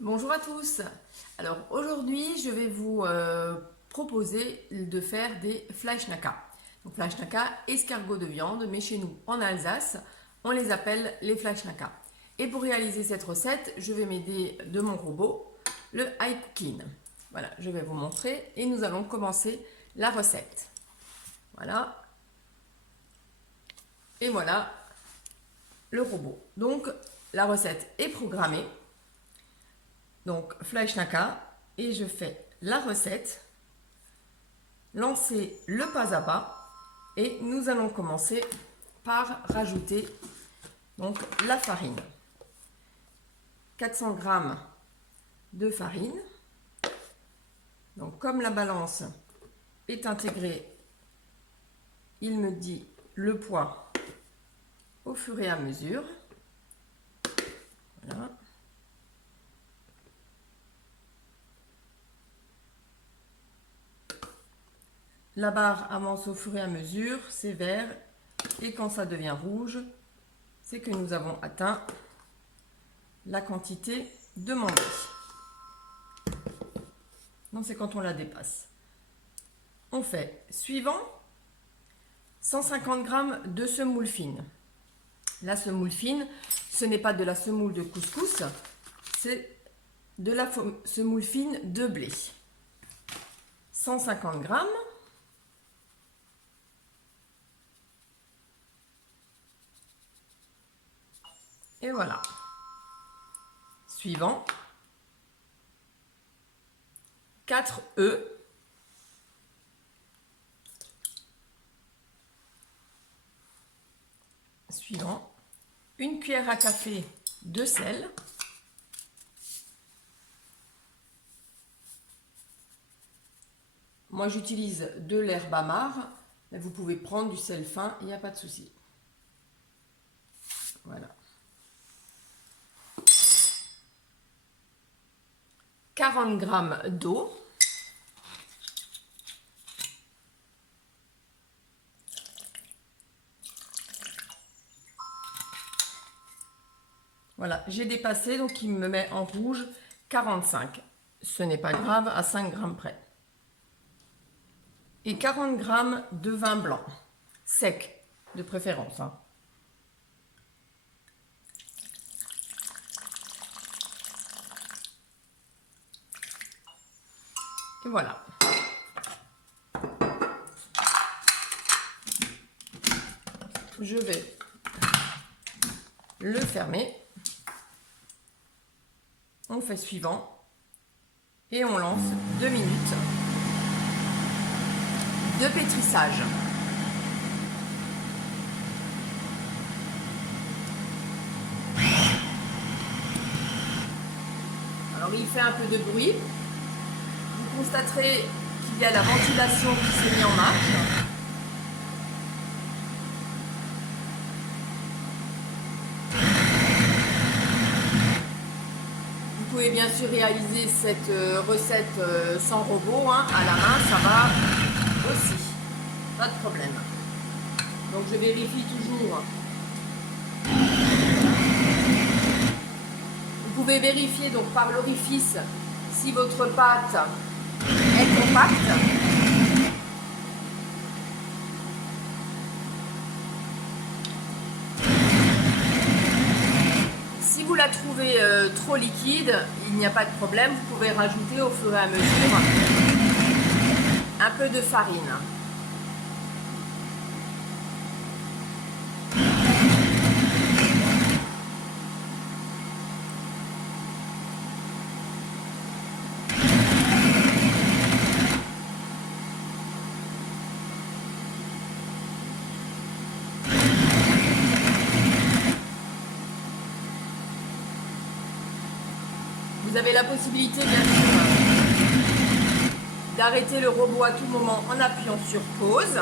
Bonjour à tous. Alors aujourd'hui, je vais vous proposer de faire des Fleischknacker. Donc Fleischknacker, escargots de viande, mais chez nous en Alsace, on les appelle les Fleischknacker. Et pour réaliser cette recette, je vais m'aider de mon robot, le iCooking. Voilà, je vais vous montrer et nous allons commencer la recette. Voilà. Et voilà le robot. Donc la recette est programmée. Donc Fleischknacker, et je fais la recette, lancer le pas à pas, et nous allons commencer par rajouter donc la farine. 400 g de farine. Donc comme la balance est intégrée, il me dit le poids au fur et à mesure. Voilà. La barre avance au fur et à mesure, c'est vert, et quand ça devient rouge, c'est que nous avons atteint la quantité demandée. Donc c'est quand on la dépasse. On fait suivant 150 g de semoule fine. La semoule fine, ce n'est pas de la semoule de couscous, c'est de la semoule fine de blé. 150 g. Et voilà. Suivant, 4 œufs. Suivant, une cuillère à café de sel. Moi j'utilise de l'herbe amare, mais vous pouvez prendre du sel fin, il n'y a pas de souci. Voilà. 40 g d'eau. Voilà, j'ai dépassé, donc il me met en rouge 45. Ce n'est pas grave, à 5 g près. Et 40 g de vin blanc, sec, de préférence. Et voilà. Je vais le fermer. On fait suivant. Et on lance 2 minutes de pétrissage. Alors il fait un peu de bruit. Vous constaterez qu'il y a la ventilation qui s'est mise en marche. Vous pouvez bien sûr réaliser cette recette sans robot, à la main, ça va aussi, pas de problème. Donc je vérifie toujours. Vous pouvez vérifier donc par l'orifice si votre pâte est compacte. Si vous la trouvez trop liquide, il n'y a pas de problème, vous pouvez rajouter au fur et à mesure un peu de farine. Vous avez la possibilité bien sûr d'arrêter le robot à tout moment en appuyant sur pause.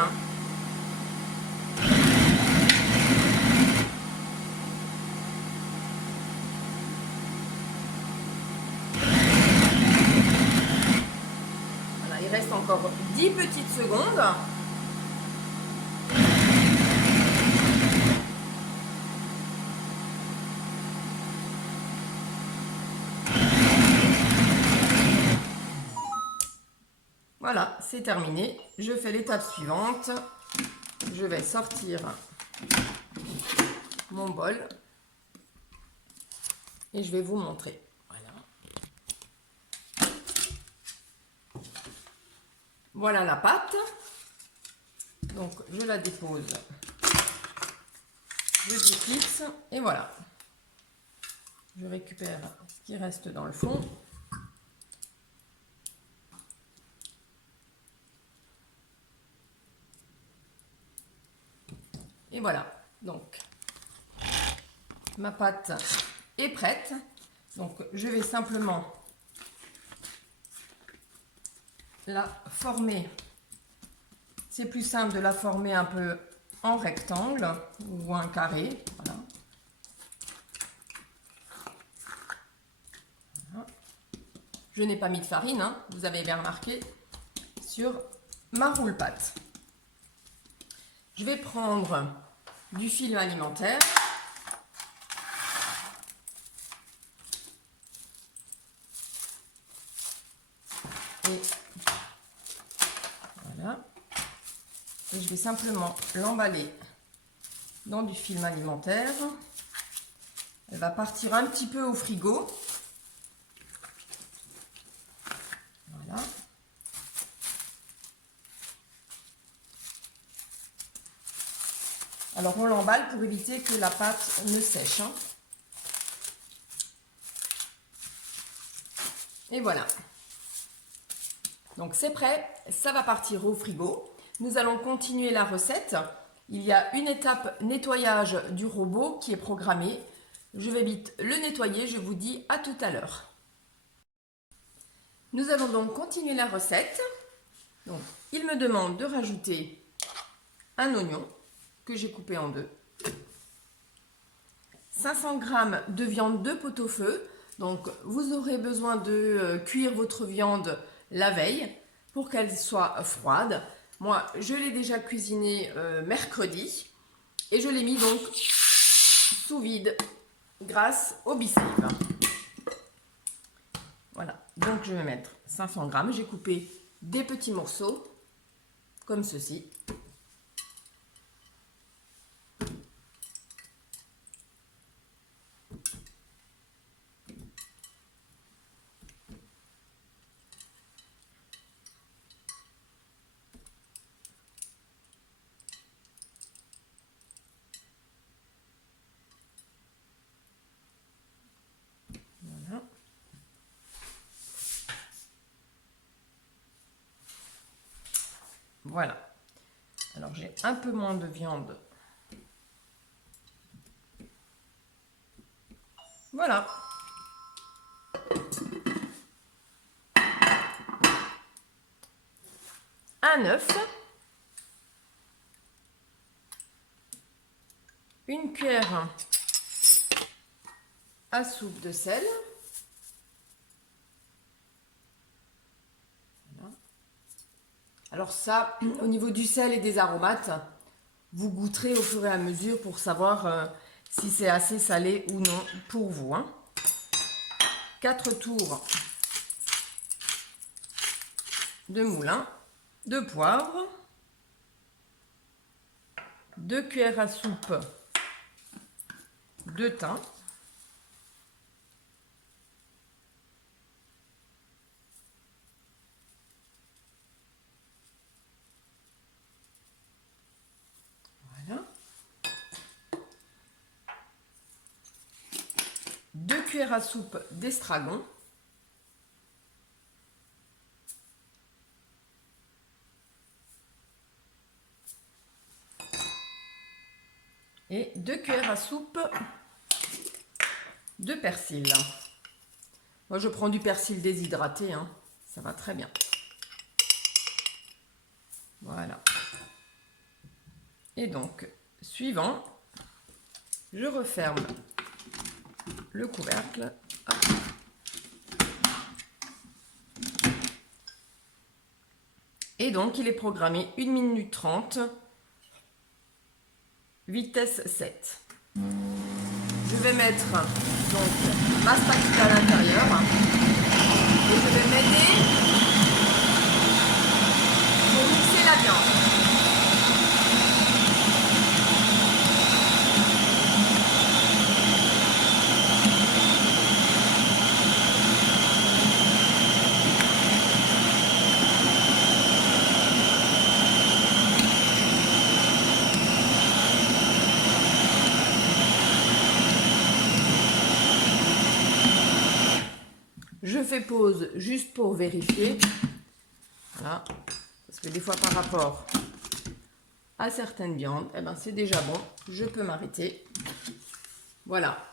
Voilà, il reste encore 10 petites secondes. Voilà, c'est terminé. Je fais l'étape suivante. Je vais sortir mon bol et je vais vous montrer. Voilà la pâte. Donc je la dépose, je déclipse et voilà. Je récupère ce qui reste dans le fond. Et voilà, donc ma pâte est prête. Donc je vais simplement la former. C'est plus simple de la former un peu en rectangle ou un carré. Voilà. Voilà. Je n'ai pas mis de farine, hein, vous avez bien remarqué, sur ma roule-pâte. Je vais prendre du film alimentaire. Et voilà. Et je vais simplement l'emballer dans du film alimentaire. Elle va partir un petit peu au frigo. Voilà. Alors on l'emballe pour éviter que la pâte ne sèche. Hein. Et voilà. Donc c'est prêt, ça va partir au frigo. Nous allons continuer la recette. Il y a une étape nettoyage du robot qui est programmée. Je vais vite le nettoyer, je vous dis à tout à l'heure. Nous allons donc continuer la recette. Donc, il me demande de rajouter un oignon que j'ai coupé en deux. 500 g de viande de pot-au-feu. Donc vous aurez besoin de cuire votre viande la veille pour qu'elle soit froide. Moi, je l'ai déjà cuisinée mercredi et je l'ai mis donc sous vide grâce au Bicave. Voilà, donc je vais mettre 500 g. J'ai coupé des petits morceaux comme ceci. Voilà. Voilà. Alors j'ai un peu moins de viande. Voilà. Un œuf. Une cuillère à soupe de sel. Voilà. Alors ça, au niveau du sel et des aromates, vous goûterez au fur et à mesure pour savoir si c'est assez salé ou non pour vous. Hein. 4 tours de moulin, de poivre, 2 cuillères à soupe de thym, voilà, 2 cuillères à soupe d'estragon, et 2 cuillères à soupe de persil. Moi, je prends du persil déshydraté, hein. Ça va très bien. Voilà. Et donc, suivant, je referme le couvercle. Hop. Et donc, il est programmé 1 minute 30, vitesse 7. Je vais mettre donc ma spatule à l'intérieur et je vais m'aider la viande. Je fais pause juste pour vérifier. Voilà. Parce que des fois, par rapport à certaines viandes, eh ben, c'est déjà bon. Je peux m'arrêter. Voilà.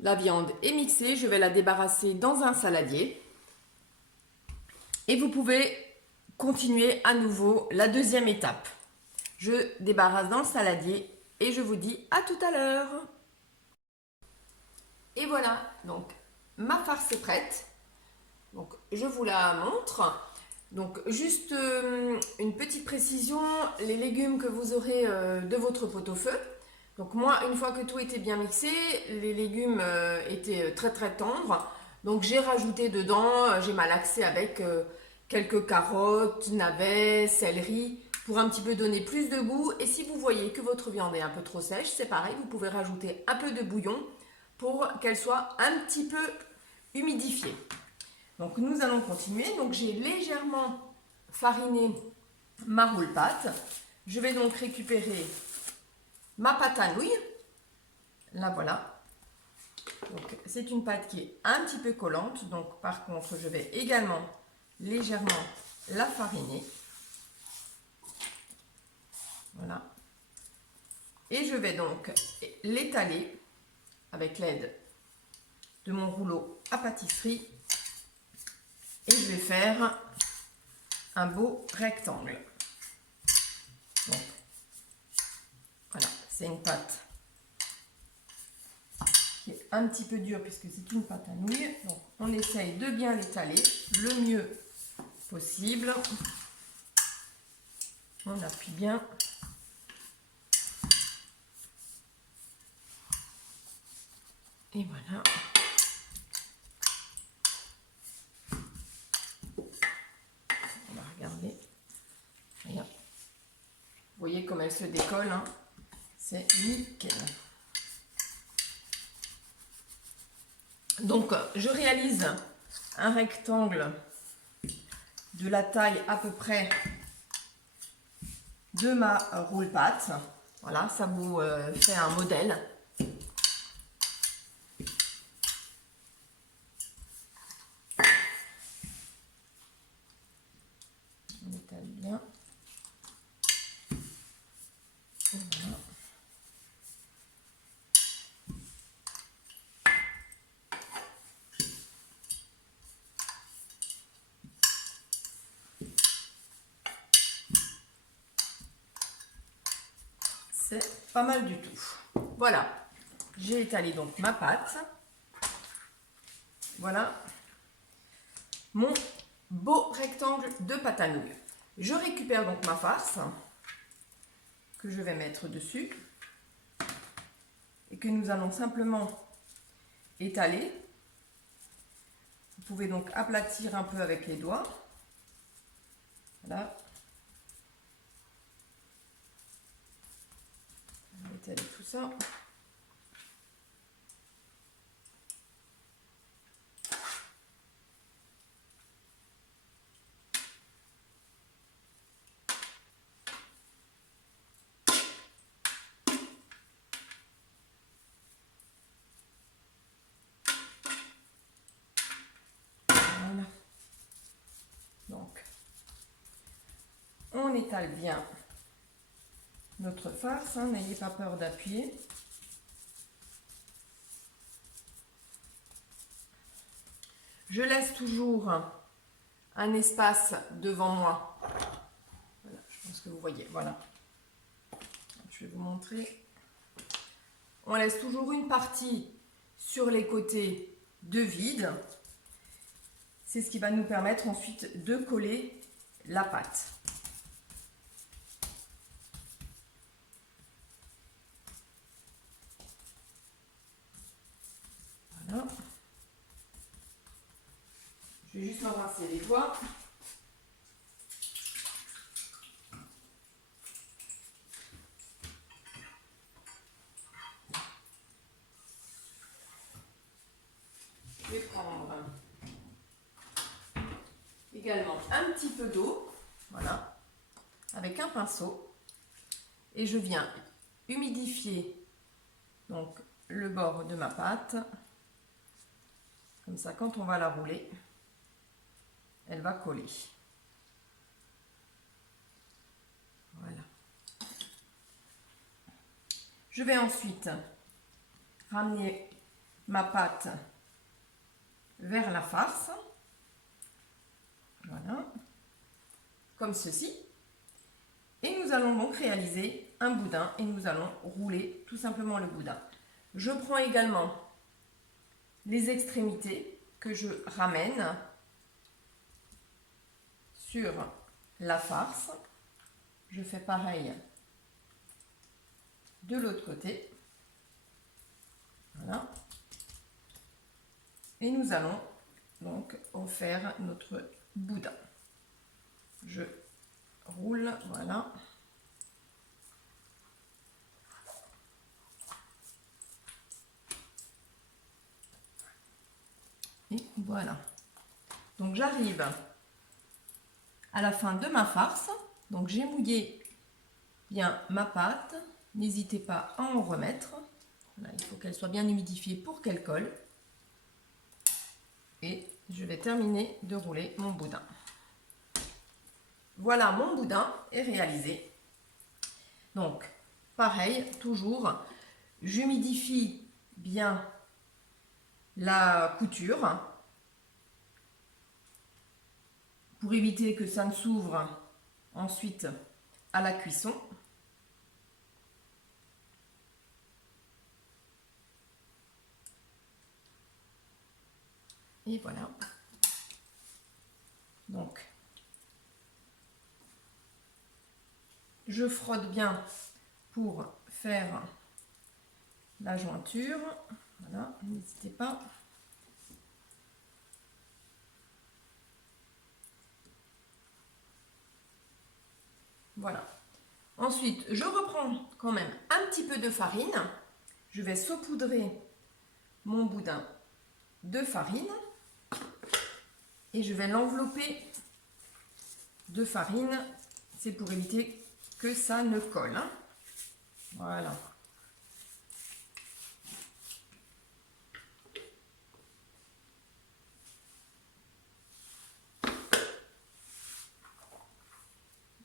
La viande est mixée. Je vais la débarrasser dans un saladier. Et vous pouvez continuer à nouveau la deuxième étape. Je débarrasse dans le saladier et je vous dis à tout à l'heure. Et voilà, donc ma farce est prête. Donc je vous la montre. Donc juste une petite précision, les légumes que vous aurez de votre pot-au-feu. Donc moi, une fois que tout était bien mixé, les légumes étaient très très tendres. Donc j'ai rajouté dedans, j'ai malaxé avec quelques carottes, navets, céleri pour un petit peu donner plus de goût. Et si vous voyez que votre viande est un peu trop sèche, c'est pareil, vous pouvez rajouter un peu de bouillon pour qu'elle soit un petit peu humidifiée. Donc nous allons continuer. Donc j'ai légèrement fariné ma roule-pâte. Je vais donc récupérer ma pâte à nouilles. La voilà. C'est une pâte qui est un petit peu collante. Donc par contre, je vais également légèrement la fariner. Voilà. Et je vais donc l'étaler avec l'aide de mon rouleau à pâtisserie. Et je vais faire un beau rectangle. Donc, voilà, c'est une pâte qui est un petit peu dure puisque c'est une pâte à nouilles. Donc, on essaye de bien l'étaler le mieux possible. On appuie bien. Et voilà. On va regarder. Regarde. Vous voyez comme elle se décolle, hein. C'est nickel. Donc, je réalise un rectangle de la taille à peu près de ma roule-pâte. Voilà, ça vous fait un modèle. On étale bien. Et voilà. C'est pas mal du tout. Voilà, j'ai étalé donc ma pâte. Voilà mon beau rectangle de pâte à nouilles. Je récupère donc ma farce que je vais mettre dessus et que nous allons simplement étaler. Vous pouvez donc aplatir un peu avec les doigts. Voilà. On va étaler tout ça. Voilà. Donc, on étale bien notre farce, hein, n'ayez pas peur d'appuyer. Je laisse toujours un espace devant moi. Voilà, je pense que vous voyez, voilà. Je vais vous montrer. On laisse toujours une partie sur les côtés de vide. C'est ce qui va nous permettre ensuite de coller la pâte. Voilà. Je vais juste me rincer les doigts. je vais prendre également un petit peu d'eau, voilà, avec un pinceau, et je viens humidifier donc le bord de ma pâte, comme ça quand on va la rouler, elle va coller. Voilà. Je vais ensuite ramener ma pâte vers la farce, voilà, comme ceci. Et nous allons donc réaliser un boudin et nous allons rouler tout simplement le boudin. Je prends également les extrémités que je ramène sur la farce. Je fais pareil de l'autre côté. Voilà. Et nous allons donc en faire notre boudin. Je roule, voilà. Et voilà. Donc j'arrive à la fin de ma farce. Donc j'ai mouillé bien ma pâte. N'hésitez pas à en remettre. Voilà, il faut qu'elle soit bien humidifiée pour qu'elle colle. Et je vais terminer de rouler mon boudin. Voilà, mon boudin est réalisé. Donc, pareil, toujours, j'humidifie bien la couture pour éviter que ça ne s'ouvre ensuite à la cuisson. Et voilà. Donc, je frotte bien pour faire la jointure. Voilà, n'hésitez pas. Voilà. Ensuite, je reprends quand même un petit peu de farine. Je vais saupoudrer mon boudin de farine et je vais l'envelopper de farine. C'est pour éviter que ça ne colle. Voilà.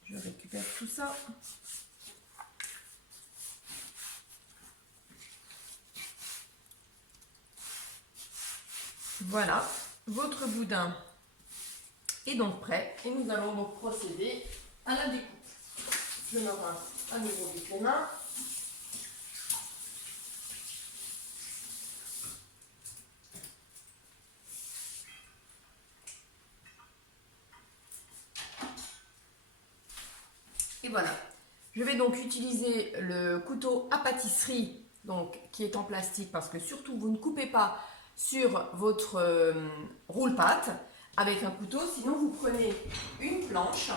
Je récupère tout ça. Voilà, votre boudin est donc prêt et nous allons donc procéder à la découpe. Je me rince à nouveau vite les mains. Et voilà, je vais donc utiliser le couteau à pâtisserie donc, qui est en plastique parce que surtout vous ne coupez pas sur votre roule-pâte avec un couteau, sinon vous prenez une planche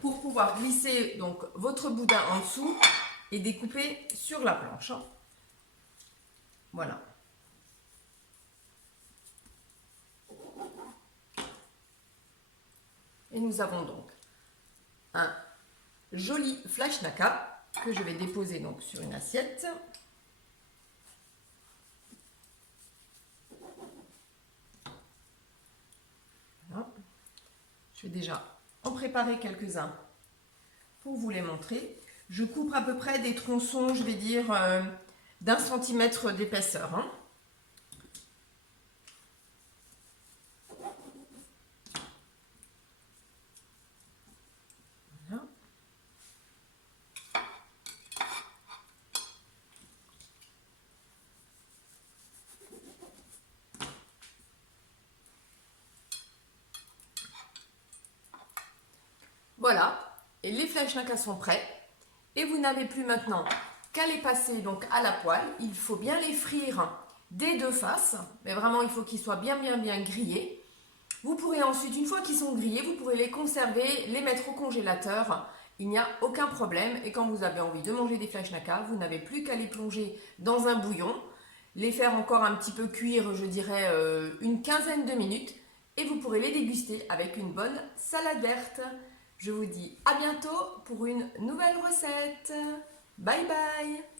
pour pouvoir glisser donc votre boudin en dessous et découper sur la planche. Voilà. Et nous avons donc un joli flash naka que je vais déposer donc sur une assiette. Voilà. Je vais déjà en préparer quelques-uns pour vous les montrer. Je coupe à peu près des tronçons, je vais dire, d'1 centimètre d'épaisseur. Hein. Voilà. Voilà, et les flash naka sont prêts. Et vous n'avez plus maintenant qu'à les passer donc à la poêle. Il faut bien les frire des deux faces, mais vraiment il faut qu'ils soient bien grillés. Vous pourrez ensuite, une fois qu'ils sont grillés, vous pourrez les conserver, les mettre au congélateur. Il n'y a aucun problème. Et quand vous avez envie de manger des flash naka, vous n'avez plus qu'à les plonger dans un bouillon les faire encore un petit peu cuire, je dirais une quinzaine de minutes, et vous pourrez les déguster avec une bonne salade verte. Je vous dis à bientôt pour une nouvelle recette. Bye bye!